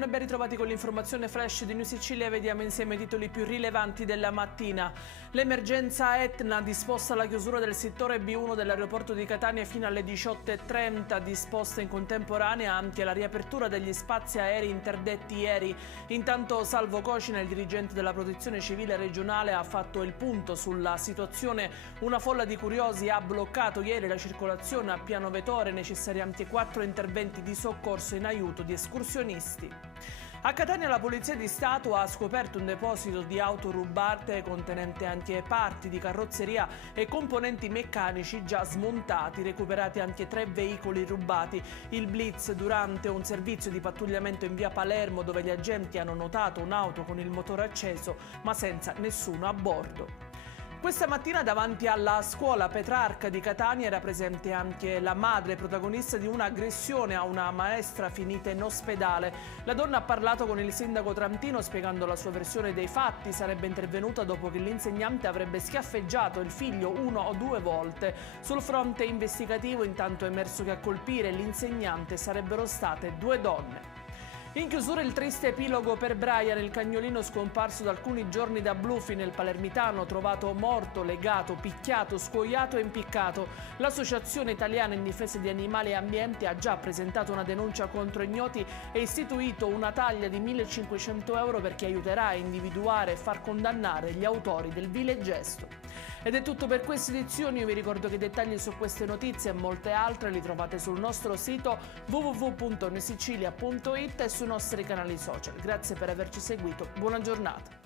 Buongiorno e ben ritrovati con l'informazione flash di News Sicilia. Vediamo insieme i titoli più rilevanti della mattina. L'emergenza Etna disposta la chiusura del settore B1 dell'aeroporto di Catania fino alle 18:30, disposta in contemporanea anche la riapertura degli spazi aerei interdetti ieri. Intanto Salvo Cocina, il dirigente della Protezione Civile regionale, ha fatto il punto sulla situazione. Una folla di curiosi ha bloccato ieri la circolazione a piano vetore, necessari anche 4 interventi di soccorso in aiuto di escursionisti. A Catania la Polizia di Stato ha scoperto un deposito di auto rubate contenente anche parti di carrozzeria e componenti meccanici già smontati, recuperati anche 3 veicoli rubati. Il blitz durante un servizio di pattugliamento in via Palermo, dove gli agenti hanno notato un'auto con il motore acceso ma senza nessuno a bordo. Questa mattina davanti alla scuola Petrarca di Catania era presente anche la madre protagonista di un'aggressione a una maestra finita in ospedale. La donna ha parlato con il sindaco Trantino spiegando la sua versione dei fatti. Sarebbe intervenuta dopo che l'insegnante avrebbe schiaffeggiato il figlio 1 o 2 volte. Sul fronte investigativo intanto è emerso che a colpire l'insegnante sarebbero state 2 donne. In chiusura il triste epilogo per Brian, il cagnolino scomparso da alcuni giorni da Blufi nel Palermitano, trovato morto, legato, picchiato, scuoiato e impiccato. L'Associazione Italiana in Difesa di Animali e Ambiente ha già presentato una denuncia contro ignoti e istituito una taglia di 1.500 euro per chi aiuterà a individuare e far condannare gli autori del vile gesto. Ed è tutto per queste edizioni. Io vi ricordo che i dettagli su queste notizie e molte altre li trovate sul nostro sito www.newsicilia.it e sui nostri canali social. Grazie per averci seguito, buona giornata.